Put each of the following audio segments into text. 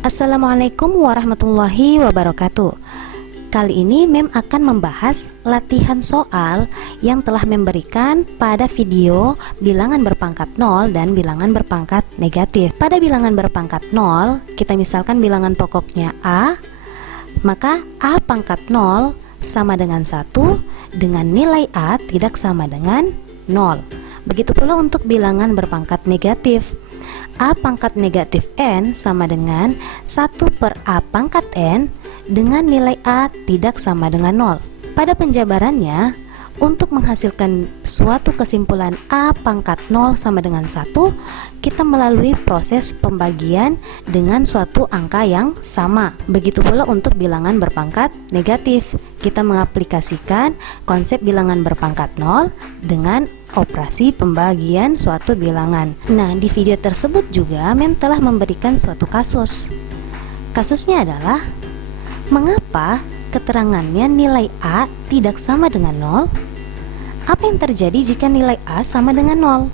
Assalamualaikum warahmatullahi wabarakatuh. Kali ini Mem akan membahas latihan soal yang telah Mem berikan pada video bilangan berpangkat 0 dan bilangan berpangkat negatif. Pada bilangan berpangkat 0, kita misalkan bilangan pokoknya A, maka A pangkat 0 sama dengan 1 dengan nilai A tidak sama dengan 0. Begitu pula untuk bilangan berpangkat negatif. A pangkat negatif N sama dengan 1 per A pangkat N dengan nilai A tidak sama dengan 0. Pada penjabarannya, untuk menghasilkan suatu kesimpulan A pangkat 0 sama dengan 1, kita melalui proses pembagian dengan suatu angka yang sama. Begitu pula untuk bilangan berpangkat negatif, kita mengaplikasikan konsep bilangan berpangkat 0 dengan operasi pembagian suatu bilangan. Nah, di video tersebut juga Mem telah memberikan suatu kasus. Kasusnya adalah mengapa keterangannya nilai A tidak sama dengan 0? Apa yang terjadi jika nilai A sama dengan 0?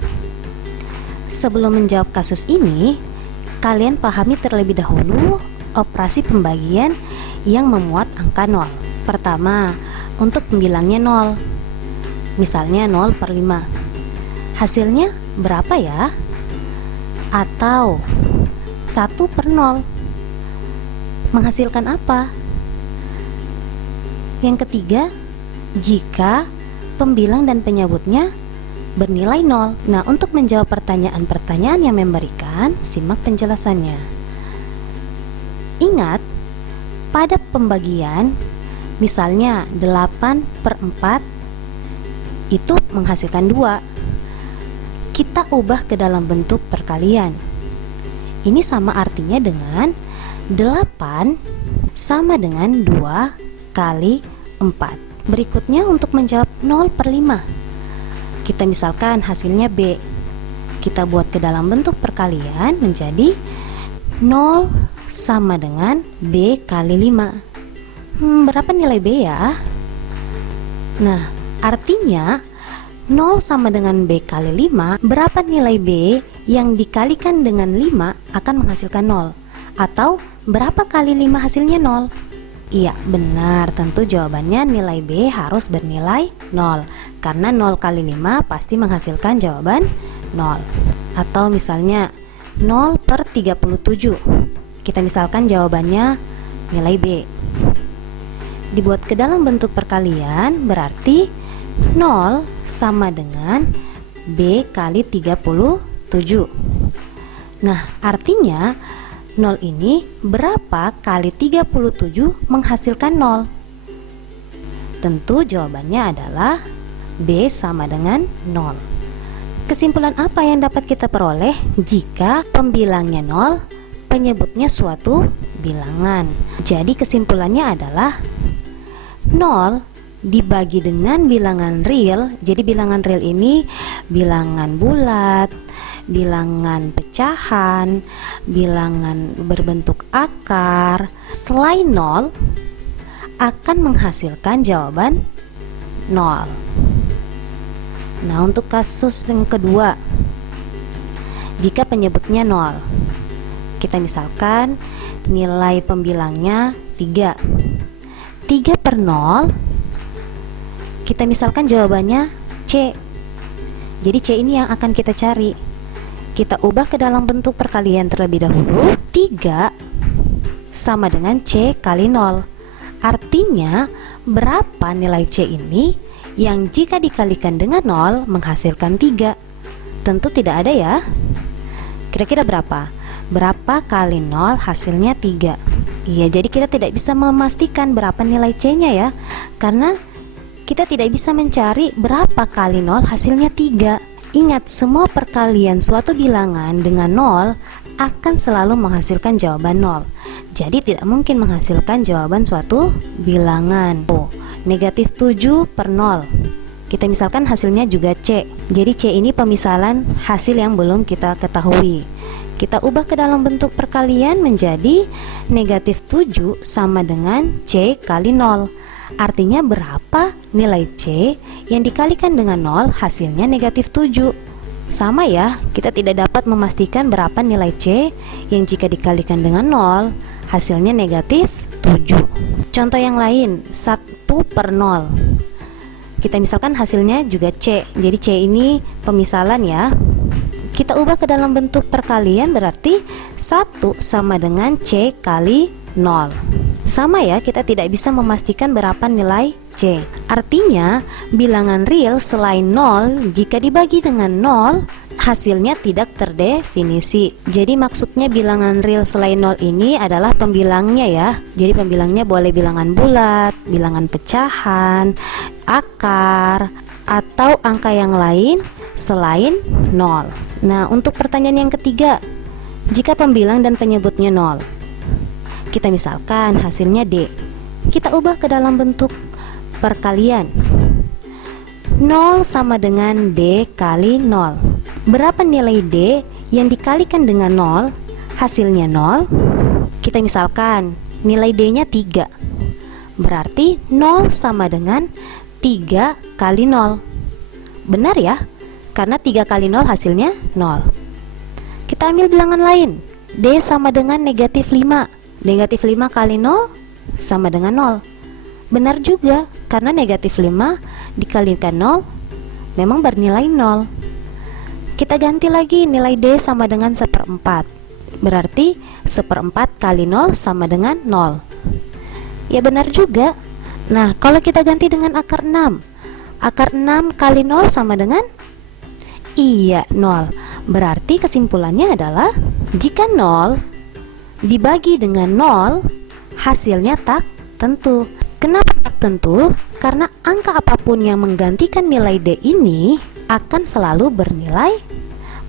Sebelum menjawab kasus ini, kalian pahami terlebih dahulu operasi pembagian yang memuat angka 0. Pertama, untuk pembilangnya 0. Misalnya 0 per 5. Hasilnya berapa ya? Atau 1 per 0 menghasilkan apa? Yang ketiga, jika pembilang dan penyebutnya bernilai 0. Nah, untuk menjawab pertanyaan-pertanyaan yang memberikan, simak penjelasannya. Ingat, pada pembagian, misalnya 8 per 4 itu menghasilkan 2. Kita ubah ke dalam bentuk perkalian. Ini sama artinya dengan 8 sama dengan 2 kali 4. Berikutnya untuk menjawab 0 per 5, kita misalkan hasilnya B. Kita buat ke dalam bentuk perkalian menjadi 0 sama dengan B kali 5. Berapa nilai B ya? Nah, artinya 0 sama dengan B kali 5, berapa nilai B yang dikalikan dengan 5 akan menghasilkan 0? Atau berapa kali 5 hasilnya 0? Iya, benar, tentu jawabannya nilai B harus bernilai 0, karena 0 kali 5 pasti menghasilkan jawaban 0. Atau misalnya 0 per 37, kita misalkan jawabannya nilai B. Dibuat ke dalam bentuk perkalian, berarti 0 sama dengan B kali 37. Nah, artinya 0 ini berapa kali 37 menghasilkan 0? Tentu jawabannya adalah B sama dengan 0. Kesimpulan apa yang dapat kita peroleh jika pembilangnya 0, penyebutnya suatu bilangan? Jadi kesimpulannya adalah 0 dibagi dengan bilangan real. Jadi bilangan real ini bilangan bulat, bilangan pecahan, bilangan berbentuk akar, selain 0 akan menghasilkan jawaban 0. Nah, untuk kasus yang kedua, jika penyebutnya 0, kita misalkan nilai pembilangnya 3. 3 per 0, kita misalkan jawabannya C. Jadi C ini yang akan kita cari. Kita ubah ke dalam bentuk perkalian terlebih dahulu. 3 sama dengan C kali 0. Artinya berapa nilai C ini yang jika dikalikan dengan 0 menghasilkan 3? Tentu tidak ada ya. Kira-kira berapa? Berapa kali 0 hasilnya 3? Iya, jadi kita tidak bisa memastikan berapa nilai C-nya ya, karena kita tidak bisa mencari berapa kali 0 hasilnya 3. Ingat, semua perkalian suatu bilangan dengan 0 akan selalu menghasilkan jawaban 0. Jadi tidak mungkin menghasilkan jawaban suatu bilangan. Negatif 7 per 0, kita misalkan hasilnya juga C. Jadi C ini pemisalan hasil yang belum kita ketahui. Kita ubah ke dalam bentuk perkalian menjadi negatif 7 sama dengan C kali 0. Artinya berapa nilai C yang dikalikan dengan 0 hasilnya negatif 7? Sama ya, kita tidak dapat memastikan berapa nilai C yang jika dikalikan dengan 0 hasilnya negatif 7. Contoh yang lain, 1/0. Kita misalkan hasilnya juga C. Jadi C ini pemisalan ya. Kita ubah ke dalam bentuk perkalian, berarti 1 sama dengan C kali 0. Sama ya, kita tidak bisa memastikan berapa nilai C. Artinya, bilangan real selain 0 jika dibagi dengan 0 hasilnya tidak terdefinisi. Jadi maksudnya bilangan real selain 0 ini adalah pembilangnya ya. Jadi pembilangnya boleh bilangan bulat, bilangan pecahan, akar, atau angka yang lain selain 0. Nah, untuk pertanyaan yang ketiga, jika pembilang dan penyebutnya 0, kita misalkan hasilnya D, kita ubah ke dalam bentuk perkalian. 0 sama dengan D kali 0. Berapa nilai D yang dikalikan dengan 0 hasilnya 0? Kita misalkan nilai D nya 3, berarti 0 sama dengan 3 kali 0. Benar ya? Karena 3 kali 0 hasilnya 0. Kita ambil bilangan lain, D sama dengan negatif 5. Negatif 5 kali 0 sama dengan 0. Benar juga, karena negatif 5 dikalikan 0 memang bernilai 0. Kita ganti lagi, nilai D sama dengan 1/4. Berarti 1/4 kali 0 sama dengan 0. Ya benar juga. Nah, kalau kita ganti dengan akar 6, akar 6 kali 0 sama dengan 0. Berarti kesimpulannya adalah jika 0 dibagi dengan 0 hasilnya tak tentu. Kenapa tak tentu? Karena angka apapun yang menggantikan nilai D ini akan selalu bernilai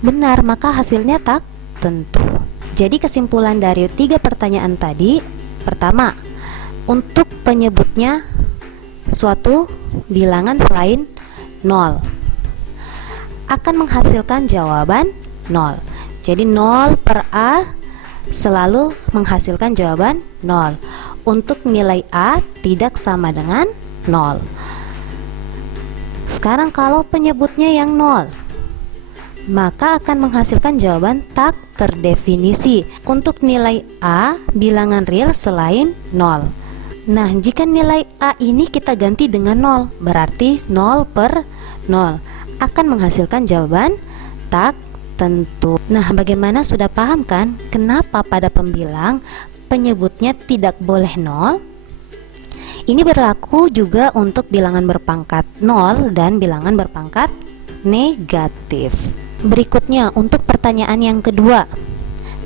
benar, maka hasilnya tak tentu. Jadi kesimpulan dari 3 pertanyaan tadi, pertama, untuk penyebutnya suatu bilangan selain 0 akan menghasilkan jawaban 0. Jadi 0 per A selalu menghasilkan jawaban 0. Untuk nilai A tidak sama dengan 0. Sekarang kalau penyebutnya yang 0, maka akan menghasilkan jawaban tak terdefinisi. Untuk nilai A bilangan real selain 0. Nah, jika nilai A ini kita ganti dengan 0, berarti 0 per 0 akan menghasilkan jawaban tak tentu. Nah, bagaimana, sudah paham kan kenapa pada pembilang penyebutnya tidak boleh 0? Ini berlaku juga untuk bilangan berpangkat 0 dan bilangan berpangkat negatif. Berikutnya untuk pertanyaan yang kedua,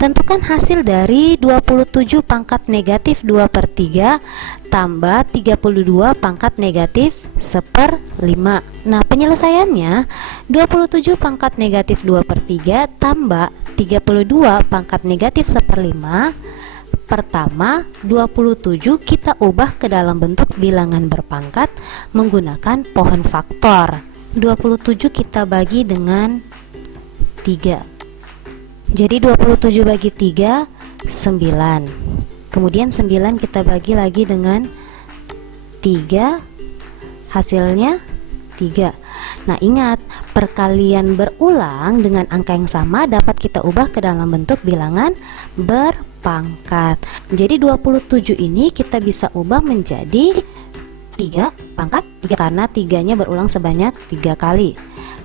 tentukan hasil dari 27 pangkat negatif 2/3 tambah 32 pangkat negatif 1/5. Nah, penyelesaiannya 27 pangkat negatif 2/3 tambah 32 pangkat negatif 1/5. Pertama, 27 kita ubah ke dalam bentuk bilangan berpangkat menggunakan pohon faktor. 27 kita bagi dengan 3. Jadi 27 bagi 3, 9. Kemudian 9 kita bagi lagi dengan 3, hasilnya 3. Nah, ingat, perkalian berulang dengan angka yang sama dapat kita ubah ke dalam bentuk bilangan berpangkat. Jadi 27 ini kita bisa ubah menjadi 3 pangkat 3 karena 3-nya berulang sebanyak 3 kali.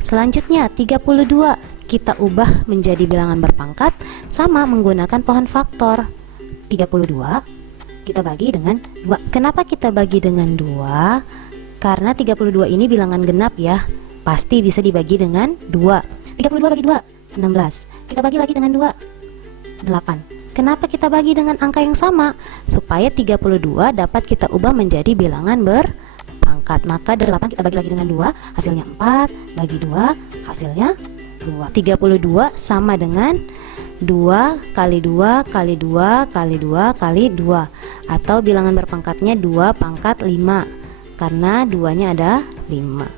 Selanjutnya 32 kita ubah menjadi bilangan berpangkat sama menggunakan pohon faktor. 32 kita bagi dengan 2. Kenapa kita bagi dengan 2? Karena 32 ini bilangan genap ya, pasti bisa dibagi dengan 2. 32 bagi 2, 16. Kita bagi lagi dengan 2, 8. Kenapa kita bagi dengan angka yang sama? Supaya 32 dapat kita ubah menjadi bilangan berpangkat. Maka 8 kita bagi lagi dengan 2, hasilnya 4, bagi 2, hasilnya 2. 32 sama dengan 2 kali 2 kali 2 kali 2 kali 2, atau bilangan berpangkatnya 2 pangkat 5 karena 2-nya ada 5.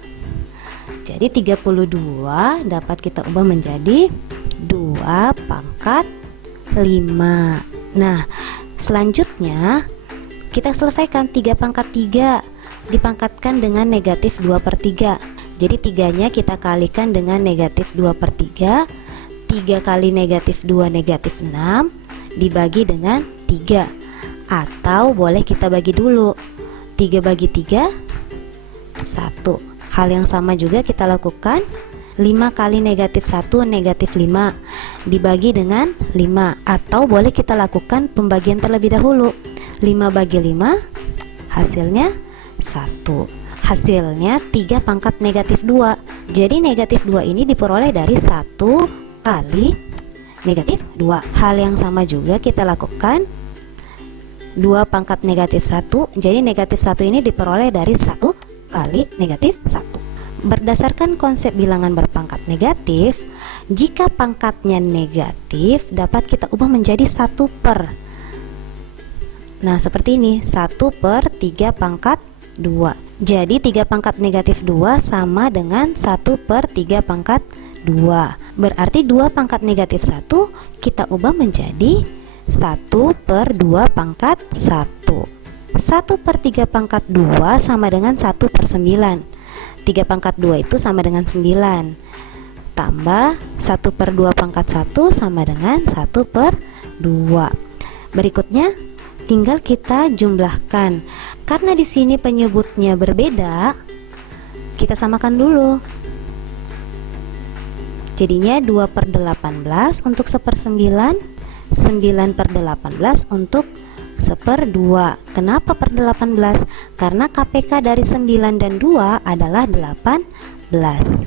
Jadi 32 dapat kita ubah menjadi 2 pangkat 5. Nah, selanjutnya kita selesaikan 3 pangkat 3 dipangkatkan dengan negatif 2/3. Jadi 3-nya kita kalikan dengan negatif 2/3. 3 kali negatif 2 negatif 6 dibagi dengan 3. Atau boleh kita bagi dulu. 3 bagi 3 1. Hal yang sama juga kita lakukan. 5 kali negatif 1 negatif 5 dibagi dengan 5. Atau boleh kita lakukan pembagian terlebih dahulu. 5 bagi 5 hasilnya 1. Hasilnya 3 pangkat negatif 2. Jadi negatif 2 ini diperoleh dari 1 kali negatif 2. Hal yang sama juga kita lakukan. 2 pangkat negatif 1. Jadi negatif 1 ini diperoleh dari 1 kali negatif 1. Berdasarkan konsep bilangan berpangkat negatif, jika pangkatnya negatif dapat kita ubah menjadi 1 per. Nah, seperti ini, 1 per 3 pangkat 2. Jadi 3 pangkat negatif 2 sama dengan 1 per 3 pangkat 2. Berarti 2 pangkat negatif 1 kita ubah menjadi 1 per 2 pangkat 1. 1 per 3 pangkat 2 sama dengan 1 per 9. 3 pangkat 2 itu sama dengan 9. Tambah 1 per 2 pangkat 1 sama dengan 1 per 2. Berikutnya tinggal kita jumlahkan. Karena di sini penyebutnya berbeda, kita samakan dulu. Jadinya 2 per 18 untuk 1/9, 9 per 18 untuk 1/2. Kenapa per 18? Karena KPK dari 9 dan 2 adalah 18.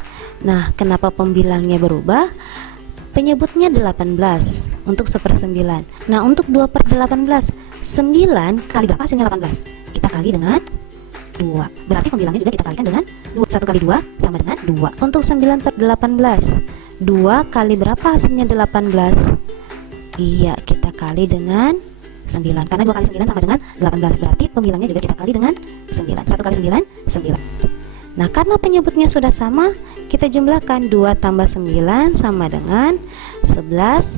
Nah, kenapa pembilangnya berubah? Penyebutnya 18 untuk 1/9. Nah, untuk 2 per 18, 9 kali berapa hasilnya 18? Kita kali dengan 2. Berarti pembilangnya juga kita kalikan dengan 2. 1 kali 2 sama dengan 2. Untuk 9 per 18, 2 kali berapa hasilnya 18? Iya, kita kali dengan 9. Karena 2 kali 9 sama dengan 18. Berarti pembilangnya juga kita kali dengan 9. 1 kali 9, 9. Nah, karena penyebutnya sudah sama, kita jumlahkan 2 tambah 9 sama dengan 11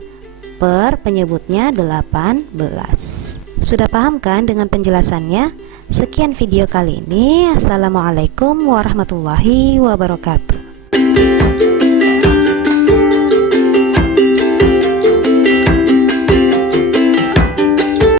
per penyebutnya 18. Sudah paham kan dengan penjelasannya? Sekian video kali ini. Assalamualaikum warahmatullahi wabarakatuh.